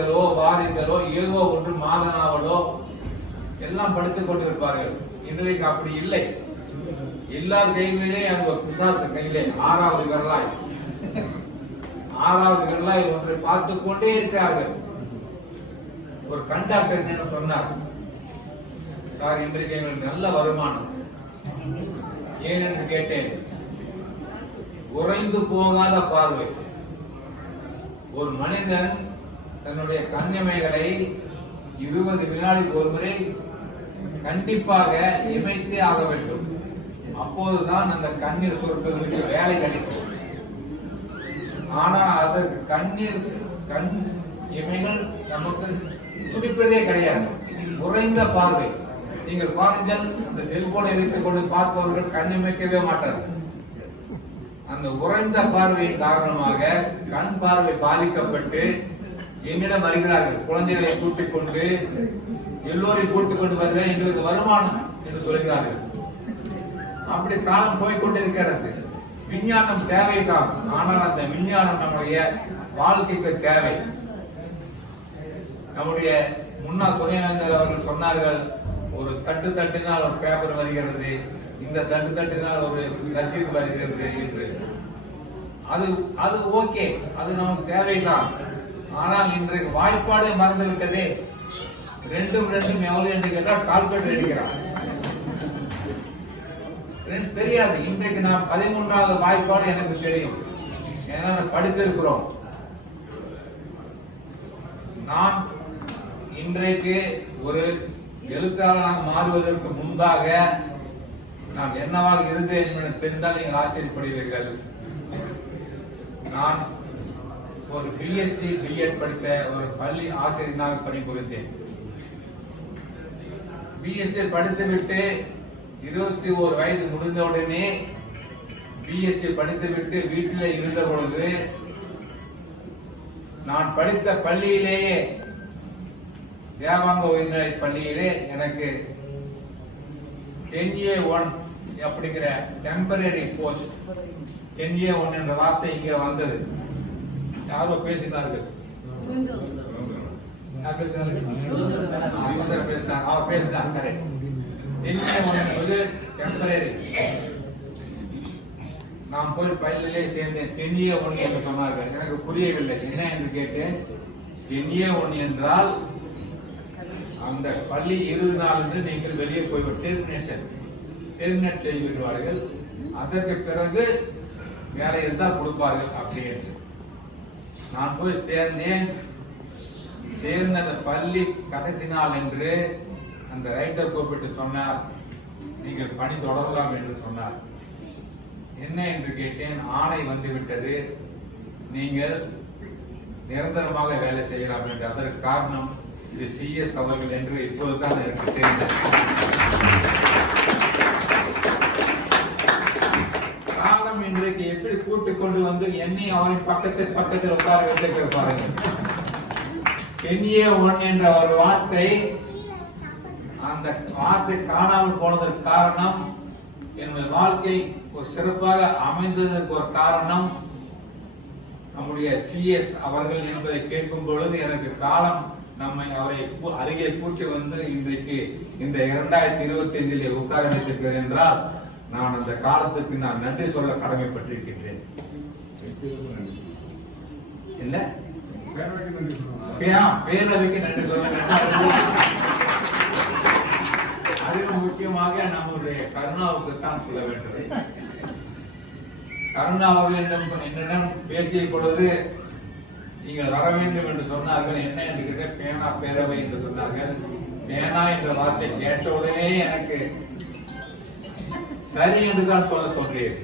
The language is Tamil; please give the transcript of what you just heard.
இதழோ, வாரிதழோ ஏதோ ஒன்று மாதனாவலோ எல்லாம் படுத்துக் கொண்டிருப்பார்கள். இன்றைக்கு அப்படி இல்லை. எல்லார் கைகளிலே அது ஒரு பிசாசு கையிலே ஆறாவது கரலாய் ஆறாவது கரலாய் ஒன்றை பார்த்து கொண்டே இருக்கிறார்கள் ஒரு கண்டாக்டர் என்ன சொன்னார். சார் இன்றைக்கு எங்களுக்கு நல்ல வருமானம். ஏன் என்று கேட்டேன். உறைந்து போகாத பார்வை. ஒரு மனிதன் தன்னுடைய கண்ணிமைகளை இருபது வினாடிக்கு ஒரு முறை கண்டிப்பாக இமைத்தே ஆக வேண்டும். அப்போதுதான் அந்த கண்ணீர் சுருட்டுகளுக்கு வேலை கிடைக்கும். ஆனா அதற்கு கண்ணீர் கண் இமைகள் நமக்கு துடிப்பதே கிடையாது. குறைந்த பார்வை. நீங்கள் பாருங்கள் அந்த செல்போனை வைத்துக் கொண்டு பார்ப்பவர்கள் கண் இமைக்கவே மாட்டார்கள். அந்த உறைந்த பார்வையின் காரணமாக கண் பார்வை பாதிக்கப்பட்டு என்னிடம் வருகிறார்கள். குழந்தைகளை கூட்டிக் கொண்டு எல்லோரையும் கூட்டிக் கொண்டு வருவேன். எங்களுக்கு வருமானம் என்று சொல்கிறார்கள். அப்படி காலம் போய்கொண்டிருக்கிறது. விஞ்ஞானம் தேவைதான் ஆனால் அந்த விஞ்ஞானம் நம்முடைய வாழ்க்கைக்கு தேவை. நம்முடைய முன்னாள் துணைவேந்தர் அவர்கள் சொன்னார்கள் ஒரு தட்டு தட்டினால் ஒரு பேப்பர் வருகிறது. இந்த தட்டு தட்டினால் ஒரு ரசீது வருகிறது என்று. அது அது ஓகே அது நமக்கு தேவைதான். ஆனால் இன்றைக்கு வாய்ப்பாடே மறந்து விட்டதே ரெண்டும் ரெண்டும் எவ்வளவு என்று கேட்டால் கால்குலேட்டர் எடுக்கிறார் ரெண்டு தெரியாது. இன்றைக்கு நான் பதிமூன்றாவது வாய்ப்பாடு எனக்கு தெரியும். ஏன்னா நான் படித்திருக்கிறோம். நான் இன்றைக்கு ஒரு எழுத்தாளனாக மாறுவதற்கு முன்பாக நான் என்னவாக இருந்தேன் என்பதை தெரிந்தால் நீங்கள் ஆச்சரியப்படுவீர்கள். நான் ஒரு பிஎஸ்சி பிஎட் படித்த ஒரு பள்ளி ஆசிரியனாக பணிபுரிந்தேன். பிஎஸ்சி படித்துவிட்டு இருபத்தி ஒரு வயது முடிந்தவுடனே பிஎஸ்சி படித்துவிட்டு வீட்டில் இருந்த பொழுது நான் படித்த பள்ளியிலேயே தேவாங்க உயர்நிலை பள்ளியிலே எனக்கு என்ஏ ஒன் அப்படிங்கிற டெம்பரரி போஸ்ட் ஏ ஒன் என்ற வார்த்தை இங்கே வந்தது. யாரோ பேசினார்கள். யார் பேசினார்கள்? ஆ, சுந்தர் என்பது டெம்பரரி நான் போய் பள்ளியிலே சேர்ந்தேன். எண்ணிய ஒன்று என்று சொன்னார்கள். எனக்கு புரியவில்லை. என்ன என்று கேட்டேன்? எண்ணிய ஒன்று என்றால் அந்த பள்ளி இருபது நாள் என்று நீங்கள் வெளியே போய்விட்டு டெர்மினேஷன் டெர்மினேட் செய்து விடுவார்கள். அதற்கு பிறகு வேலை இருந்தால் கொடுப்பார்கள். அப்படி என்று. நான் போய் சேர்ந்தேன். சேர்ந்த அந்த பள்ளி கடைசி நாள் என்று அந்த ரைட்டர் கூப்பிட்டு சொன்னார். நீங்கள் பணி தொடரலாம் என்று சொன்னார். என்ன என்று கேட்டேன். ஆணை வந்துவிட்டது. நீங்கள் நிரந்தரமாக வேலை செய்யலாம் என்று. அதற்கு காரணம் இது சிஎஸ் அவர்கள் என்று இப்போதுதான் எனக்கு தெரிந்தது காலம் கூட்டு கொண்டு வந்து என்னை அவரின் பக்கத்தில் பக்கத்தில் உட்கார வைத்திருக்கிற பாருங்க எண்ணிய ஒன் என்ற ஒரு வார்த்தை அந்த வார்த்தை காணாமல் போனதற்கு காரணம் என்னுடைய வாழ்க்கை ஒரு சிறப்பாக அமைந்ததற்கு ஒரு காரணம் நம்முடைய சிஎஸ் அவர்கள் என்பதை கேட்கும் பொழுது எனக்கு காலம் நம்மை அவரை அருகே கூட்டி வந்து இன்றைக்கு இந்த இரண்டாயிரத்தி இருபத்தி ஐந்திலே உட்கார வைத்திருக்கிறது என்றால் நான் அந்த காலத்துக்கு நான் நன்றி சொல்ல கடமைப்பட்டிருக்கின்றேன். என்ன? பேரவைக்கு நன்றி சொல்ல அதிலும் முக்கியமாக நம்முடைய கருணாவுக்கு தான் சொல்ல வேண்டும். கருணா அவர்களிடம் என்னிடம் பேசிய பொழுது நீங்கள் வர வேண்டும் என்று சொன்னார்கள். என்ன என்று கேட்ட பேனா பேரவை என்று சொன்னார்கள். பேனா என்ற வார்த்தை கேட்டவுடனே எனக்கு சரி என்றுதான் சொல்ல தோன்றியது.